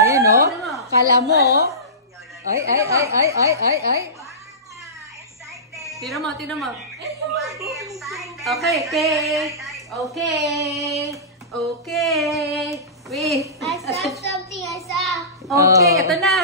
Ayan o. Kala mo o. Ay. Tira mo. Okay. Wait. I saw something. I saw. Okay, ito na.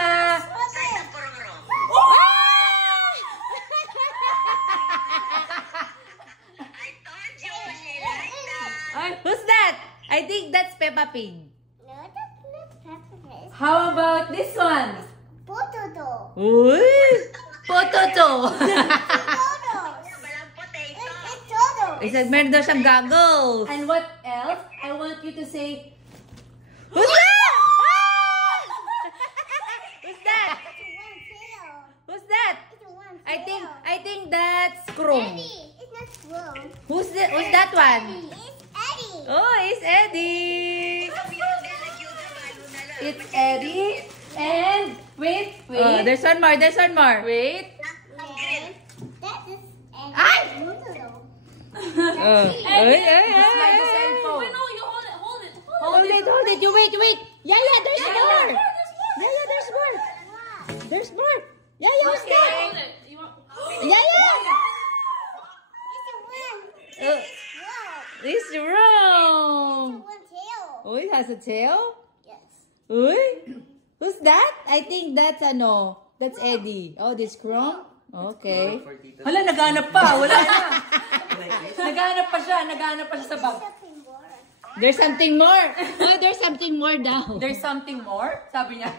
Who's that? I think that's Peppa Pig. No, that's not Peppa. How about this one? Potato. Uy! Potato. It's Meron daw siyang goggles. And what else? I want you to say, Who's that? Who's that? Who's that? I think that's Krong. It's not wrong. Who's that one? It's Eddie. Oh, it's Eddie. it's Eddie. And wait. Oh, there's one more. Wait. That is Eddie. Ay! Potato. Oh. Slide the Ay. cellphone. Wait, no, you hold it. Hold it. You wait. Yeah, there's more. Yeah, there's more. Wow. There's more. Yeah, who's Okay. that? Hold it. You want? Yeah. It's a one. Wow. It's wrong. One tail. Oh, it has a tail? Yes. Uy? Who's that? I think that's that's Eddie. Oh, this Krong? Okay. Hala, naghanap pa. Wala na. Naghanap pa siya sa bag. Something more. There's something more. Oh, there's something more daw. There's something more? Sabi niya.